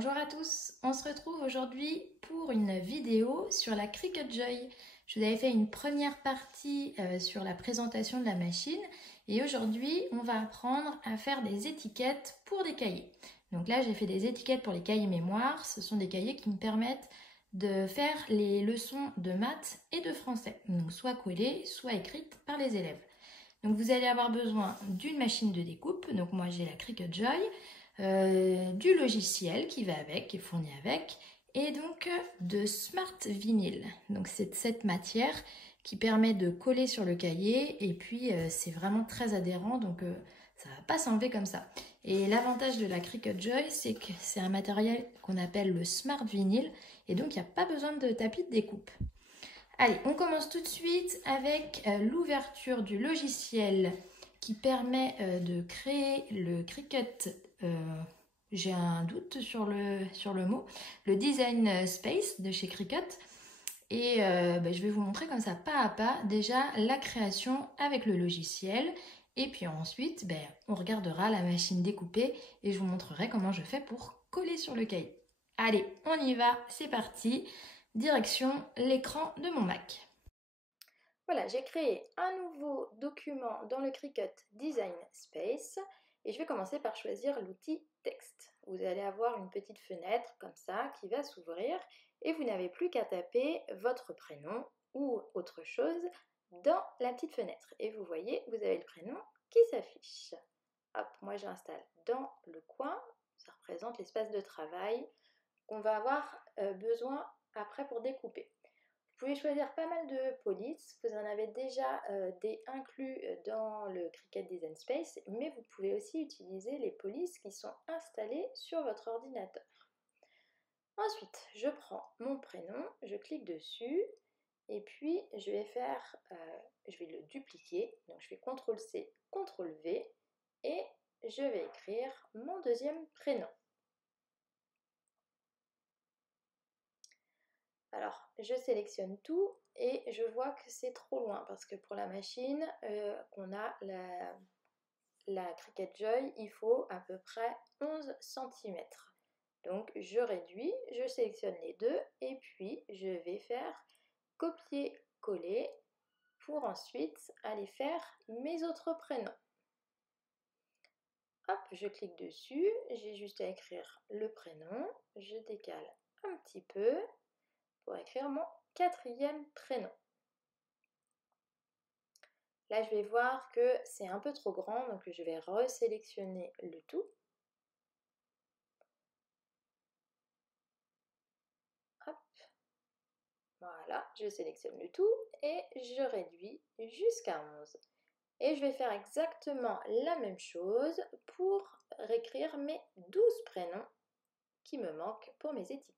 Bonjour à tous, on se retrouve aujourd'hui pour une vidéo sur la Cricut Joy. Je vous avais fait une première partie sur la présentation de la machine et aujourd'hui on va apprendre à faire des étiquettes pour des cahiers. Donc là j'ai fait des étiquettes pour les cahiers mémoire, ce sont des cahiers qui me permettent de faire les leçons de maths et de français, donc soit collées, soit écrites par les élèves. Donc vous allez avoir besoin d'une machine de découpe, donc moi j'ai la Cricut Joy, du logiciel qui va avec, qui est fourni avec, et donc de Smart Vinyl. Donc c'est cette matière qui permet de coller sur le cahier et puis c'est vraiment très adhérent, donc ça ne va pas s'enlever comme ça. Et l'avantage de la Cricut Joy, c'est que c'est un matériel qu'on appelle le Smart Vinyl et donc il n'y a pas besoin de tapis de découpe. Allez, on commence tout de suite avec l'ouverture du logiciel qui permet de créer le Cricut, j'ai un doute sur le mot, le Design Space de chez Cricut. Et je vais vous montrer comme ça pas à pas déjà la création avec le logiciel. Et puis ensuite, on regardera la machine découpée et je vous montrerai comment je fais pour coller sur le cahier. Allez, on y va, c'est parti. Direction l'écran de mon Mac. Voilà, j'ai créé un nouveau document dans le Cricut Design Space et je vais commencer par choisir l'outil texte. Vous allez avoir une petite fenêtre comme ça qui va s'ouvrir et vous n'avez plus qu'à taper votre prénom ou autre chose dans la petite fenêtre. Et vous voyez, vous avez le prénom qui s'affiche. Hop, moi j'installe dans le coin, ça représente l'espace de travail qu'on va avoir besoin après pour découper. Vous pouvez choisir pas mal de polices, vous en avez déjà des inclus dans le Cricut Design Space, mais vous pouvez aussi utiliser les polices qui sont installées sur votre ordinateur. Ensuite, je prends mon prénom, je clique dessus, et puis je vais le dupliquer, donc je fais CTRL-C, CTRL-V, et je vais écrire mon deuxième prénom. Alors, je sélectionne tout et je vois que c'est trop loin parce que pour la machine qu'on a la Cricut Joy, il faut à peu près 11 cm. Donc, je réduis, je sélectionne les deux et puis je vais faire copier-coller pour ensuite aller faire mes autres prénoms. Hop, je clique dessus, j'ai juste à écrire le prénom, je décale un petit peu pour écrire mon quatrième prénom. Là, je vais voir que c'est un peu trop grand, donc je vais resélectionner le tout. Hop. Voilà, je sélectionne le tout et je réduis jusqu'à 11. Et je vais faire exactement la même chose pour réécrire mes 12 prénoms qui me manquent pour mes étiquettes.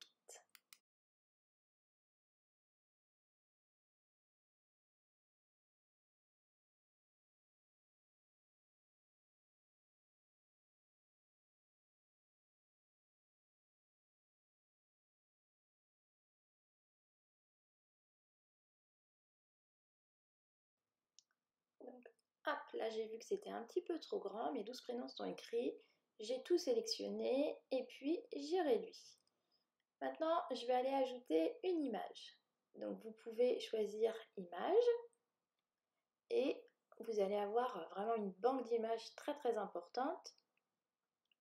Donc, hop, là j'ai vu que c'était un petit peu trop grand, mes 12 prénoms sont écrits, j'ai tout sélectionné et puis j'ai réduit. Maintenant, je vais aller ajouter une image. Donc vous pouvez choisir image et vous allez avoir vraiment une banque d'images très importante.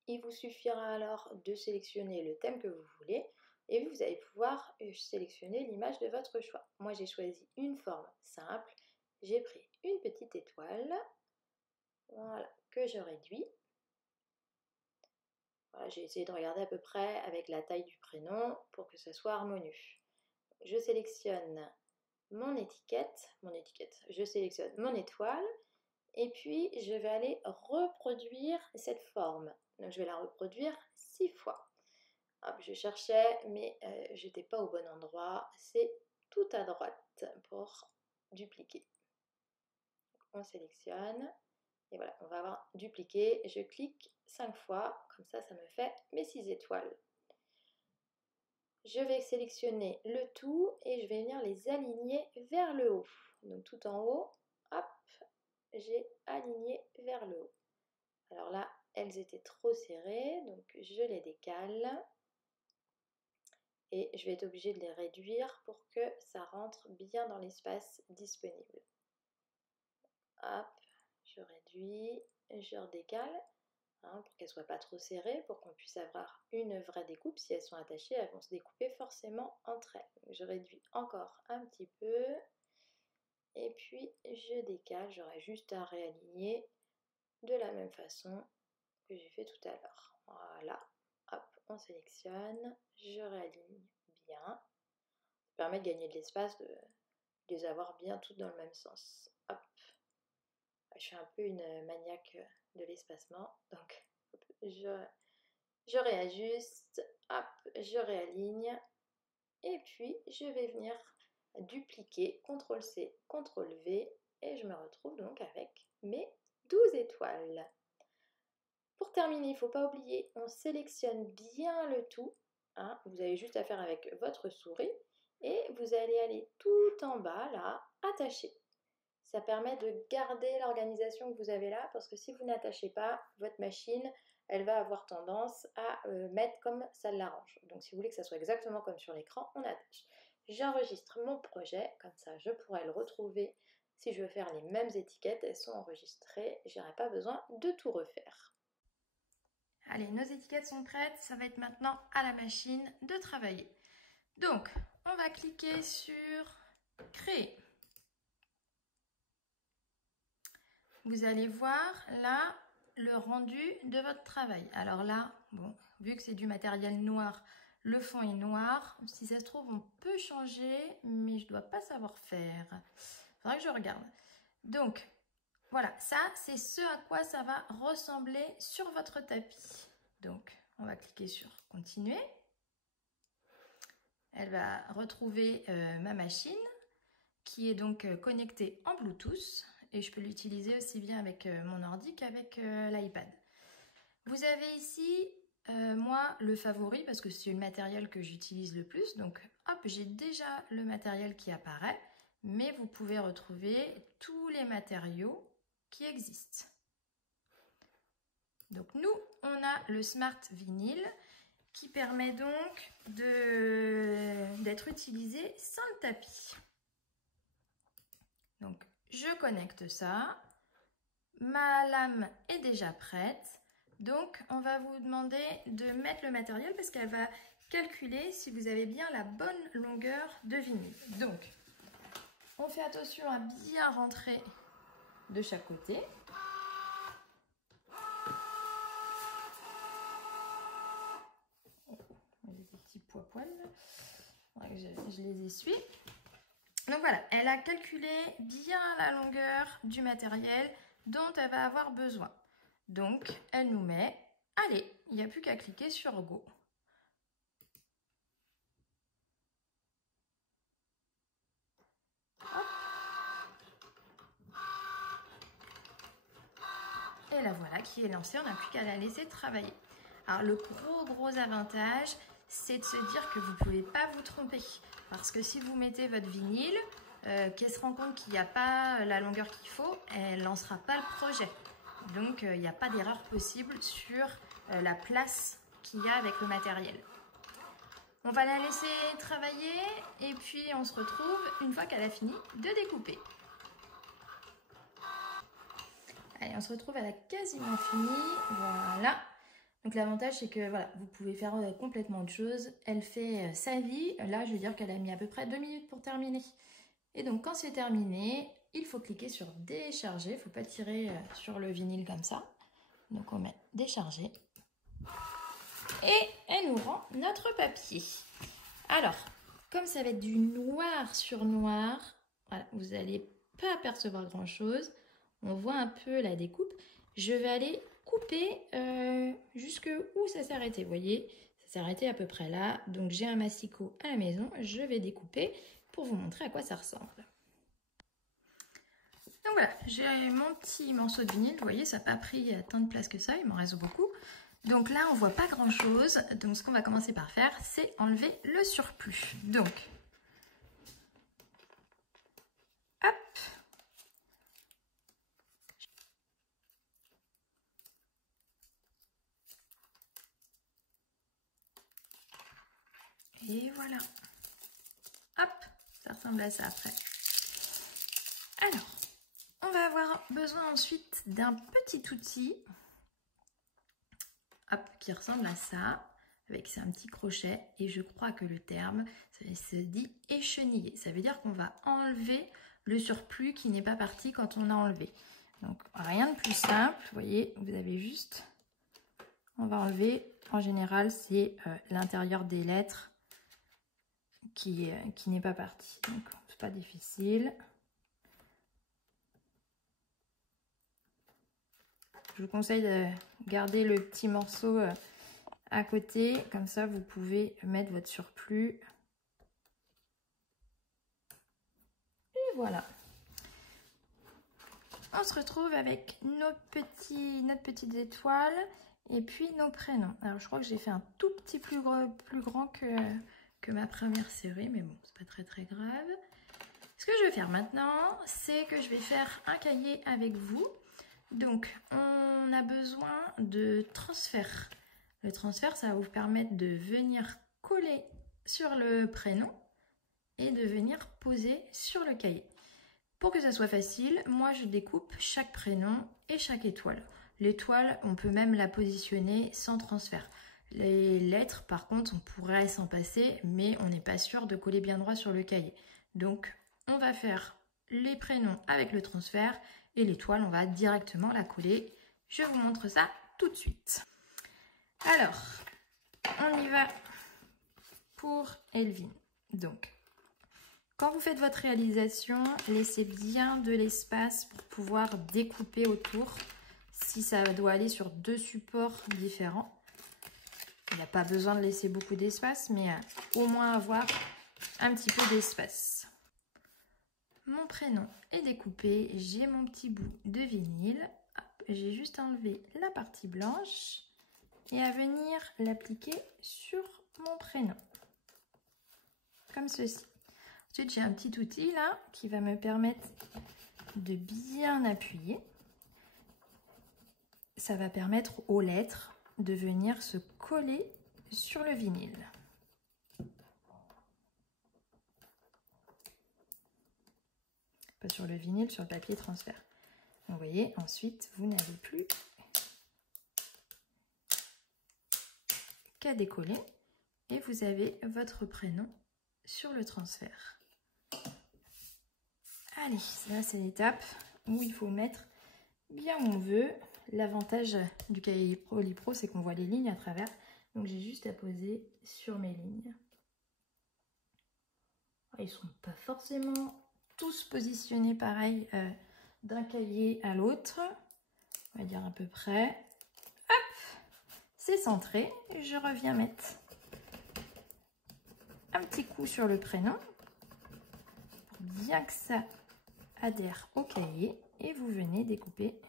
Il vous suffira alors de sélectionner le thème que vous voulez et vous allez pouvoir sélectionner l'image de votre choix. Moi j'ai choisi une forme simple, j'ai pris une petite étoile, voilà, que je réduis. Voilà, j'ai essayé de regarder à peu près avec la taille du prénom pour que ça soit harmonieux. Je sélectionne mon étiquette, je sélectionne mon étoile et puis je vais aller reproduire cette forme. Donc je vais la reproduire 6 fois. Hop, je cherchais mais je n'étais pas au bon endroit, c'est tout à droite pour dupliquer. On sélectionne et voilà, on va avoir dupliqué, je clique 5 fois, comme ça ça me fait mes 6 étoiles. Je vais sélectionner le tout et je vais venir les aligner vers le haut. Donc tout en haut, hop, j'ai aligné vers le haut. Alors là, elles étaient trop serrées, donc je les décale. et je vais être obligée de les réduire pour que ça rentre bien dans l'espace disponible. Hop, je réduis, je redécale hein, pour qu'elles ne soient pas trop serrées, pour qu'on puisse avoir une vraie découpe. Si elles sont attachées, elles vont se découper forcément entre elles. Donc, je réduis encore un petit peu et puis je décale. J'aurai juste à réaligner de la même façon que j'ai fait tout à l'heure. Voilà, hop, on sélectionne, je réaligne bien. Ça permet de gagner de l'espace, de les avoir bien toutes dans le même sens. Hop. Je suis un peu une maniaque de l'espacement, donc je réajuste, hop, je réaligne, et puis je vais venir dupliquer, CTRL-C, CTRL-V, et je me retrouve donc avec mes 12 étoiles. Pour terminer, il ne faut pas oublier, on sélectionne bien le tout. Hein, vous avez juste à faire avec votre souris et vous allez aller tout en bas là, attacher. Ça permet de garder l'organisation que vous avez là parce que si vous n'attachez pas, votre machine, elle va avoir tendance à mettre comme ça l'arrange. Donc si vous voulez que ça soit exactement comme sur l'écran, on attache. J'enregistre mon projet, comme ça je pourrai le retrouver. Si je veux faire les mêmes étiquettes, elles sont enregistrées, je n'aurai pas besoin de tout refaire. Allez, nos étiquettes sont prêtes, ça va être maintenant à la machine de travailler. Donc, on va cliquer sur Créer. Vous allez voir là le rendu de votre travail. Alors là, bon, vu que c'est du matériel noir, le fond est noir. Si ça se trouve, on peut changer, mais je ne dois pas savoir faire. Il faudra que je regarde. Donc, voilà, ça, c'est ce à quoi ça va ressembler sur votre tapis. Donc, on va cliquer sur Continuer. Elle va retrouver ma machine qui est donc connectée en Bluetooth et je peux l'utiliser aussi bien avec mon ordi qu'avec l'iPad. Vous avez ici, moi, le favori parce que c'est le matériel que j'utilise le plus. Donc, hop, j'ai déjà le matériel qui apparaît, mais vous pouvez retrouver tous les matériaux qui existent. Donc nous, on a le Smart Vinyl qui permet donc d'être utilisé sans le tapis. Donc je connecte ça, ma lame est déjà prête, donc on va vous demander de mettre le matériel parce qu'elle va calculer si vous avez bien la bonne longueur de vinyle. Donc on fait attention à bien rentrer de chaque côté. Je les essuie. Donc voilà, elle a calculé bien la longueur du matériel dont elle va avoir besoin. Donc, elle nous met, allez, il n'y a plus qu'à cliquer sur Go. Hop. Et la voilà qui est lancée, on n'a plus qu'à la laisser travailler. Alors le gros avantage, c'est de se dire que vous ne pouvez pas vous tromper. Parce que si vous mettez votre vinyle, qu'elle se rend compte qu'il n'y a pas la longueur qu'il faut, elle ne lancera pas le projet. Donc il n'y a pas d'erreur possible sur la place qu'il y a avec le matériel. On va la laisser travailler et puis on se retrouve une fois qu'elle a fini de découper. Allez, on se retrouve, elle a quasiment fini. Voilà. Donc l'avantage, c'est que voilà, vous pouvez faire complètement autre chose. Elle fait sa vie. Là, je veux dire qu'elle a mis à peu près 2 minutes pour terminer. Et donc, quand c'est terminé, il faut cliquer sur décharger. Il ne faut pas tirer sur le vinyle comme ça. Donc, on met décharger. Et elle nous rend notre papier. Alors, comme ça va être du noir sur noir, voilà, vous n'allez pas apercevoir grand-chose. On voit un peu la découpe. Je vais aller couper jusque où ça s'est arrêté. Vous voyez, ça s'est arrêté à peu près là. Donc, j'ai un massicot à la maison. Je vais découper pour vous montrer à quoi ça ressemble. Donc voilà, j'ai mon petit morceau de vinyle. Vous voyez, ça n'a pas pris tant de place que ça. Il m'en reste beaucoup. Donc là, on ne voit pas grand-chose. Donc, ce qu'on va commencer par faire, c'est enlever le surplus. Donc, hop. Et Et voilà. Hop, ça ressemble à ça après. Alors, on va avoir besoin ensuite d'un petit outil, hop, qui ressemble à ça, avec un petit crochet. Et je crois que le terme, ça se dit écheniller. Ça veut dire qu'on va enlever le surplus qui n'est pas parti quand on a enlevé. Donc, rien de plus simple. Vous voyez, vous avez juste, on va enlever, en général, c'est l'intérieur des lettres qui n'est pas parti. Donc, c'est pas difficile. Je vous conseille de garder le petit morceau à côté. Comme ça, vous pouvez mettre votre surplus. Et voilà. On se retrouve avec notre petite étoile et puis nos prénoms. Alors, je crois que j'ai fait un tout petit plus grand que ma première série, mais bon, c'est pas très grave. Ce que je vais faire maintenant, c'est que je vais faire un cahier avec vous. Donc, on a besoin de transfert. Le transfert, ça va vous permettre de venir coller sur le prénom et de venir poser sur le cahier. Pour que ça soit facile, moi je découpe chaque prénom et chaque étoile. L'étoile, on peut même la positionner sans transfert. Les lettres, par contre, on pourrait s'en passer, mais on n'est pas sûr de coller bien droit sur le cahier. Donc, on va faire les prénoms avec le transfert et l'étoile, on va directement la coller. Je vous montre ça tout de suite. Alors, on y va pour Elvin. Donc, quand vous faites votre réalisation, laissez bien de l'espace pour pouvoir découper autour. Si ça doit aller sur 2 supports différents, il n'y a pas besoin de laisser beaucoup d'espace, mais au moins avoir un petit peu d'espace. Mon prénom est découpé, j'ai mon petit bout de vinyle. J'ai juste enlevé la partie blanche et à venir l'appliquer sur mon prénom. Comme ceci. Ensuite, j'ai un petit outil là qui va me permettre de bien appuyer. Ça va permettre aux lettres de venir se coller sur le vinyle. Pas sur le vinyle, sur le papier transfert. Vous voyez, ensuite, vous n'avez plus qu'à décoller et vous avez votre prénom sur le transfert. Allez, là c'est l'étape où il faut mettre bien où on veut. L'avantage du cahier Polypro, c'est qu'on voit les lignes à travers. Donc j'ai juste à poser sur mes lignes. Ils ne sont pas forcément tous positionnés pareil d'un cahier à l'autre. On va dire à peu près. Hop, c'est centré. Je reviens mettre un petit coup sur le prénom pour bien que ça adhère au cahier et vous venez découper,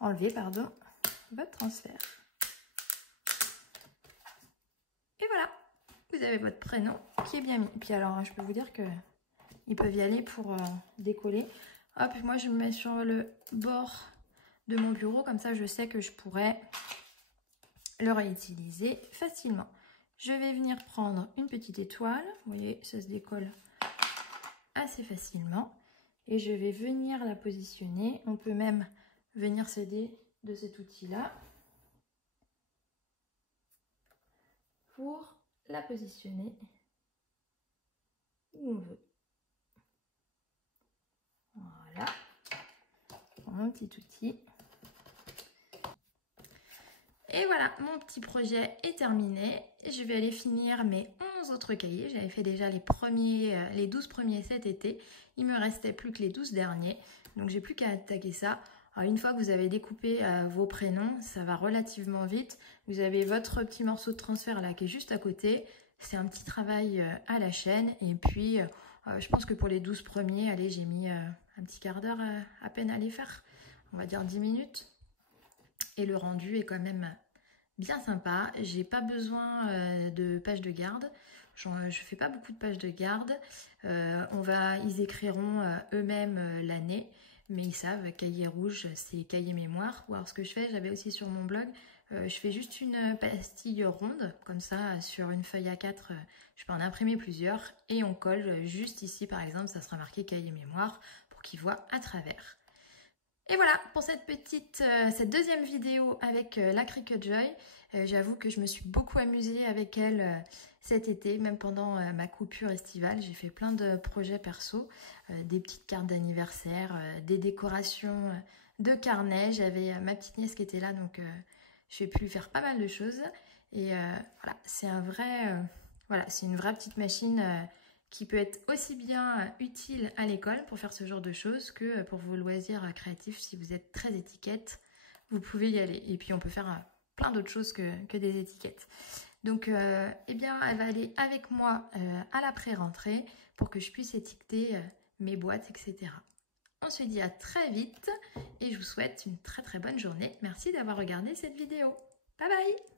enlever pardon, votre transfert. Et voilà, vous avez votre prénom qui est bien mis. Et puis alors, je peux vous dire que ils peuvent y aller pour décoller. Hop, moi je me mets sur le bord de mon bureau, comme ça je sais que je pourrais le réutiliser facilement. Je vais venir prendre une petite étoile, vous voyez, ça se décolle assez facilement. Et je vais venir la positionner. On peut même venir s'aider de cet outil-là pour la positionner où on veut. Voilà, mon petit outil. Et voilà, mon petit projet est terminé. Je vais aller finir mes 11 autres cahiers. J'avais fait déjà les 12 premiers cet été. Il me restait plus que les 12 derniers. Donc j'ai plus qu'à attaquer ça. Alors, une fois que vous avez découpé vos prénoms, ça va relativement vite. Vous avez votre petit morceau de transfert là qui est juste à côté. C'est un petit travail à la chaîne. Et puis, je pense que pour les 12 premiers, allez, j'ai mis un petit quart d'heure à peine à les faire. On va dire 10 minutes. Et le rendu est quand même bien sympa. J'ai pas besoin de pages de garde. Je fais pas beaucoup de pages de garde. Ils écriront eux-mêmes l'année. mais ils savent, cahier rouge, c'est cahier mémoire. Ou alors ce que je fais, j'avais aussi sur mon blog, je fais juste une pastille ronde, comme ça, sur une feuille A4, je peux en imprimer plusieurs, et on colle juste ici, par exemple, ça sera marqué cahier mémoire, pour qu'ils voient à travers. Et voilà pour cette deuxième vidéo avec la Cricut Joy. J'avoue que je me suis beaucoup amusée avec elle cet été, même pendant ma coupure estivale. J'ai fait plein de projets perso, des petites cartes d'anniversaire, des décorations de carnets. J'avais ma petite nièce qui était là, donc j'ai pu lui faire pas mal de choses. Et voilà, c'est c'est une vraie petite machine qui peut être aussi bien utile à l'école pour faire ce genre de choses que pour vos loisirs créatifs. Si vous êtes très étiquette, vous pouvez y aller. Et puis on peut faire plein d'autres choses que des étiquettes. Donc eh bien, elle va aller avec moi à la pré-rentrée pour que je puisse étiqueter mes boîtes, etc. On se dit à très vite et je vous souhaite une très très bonne journée. Merci d'avoir regardé cette vidéo. Bye bye!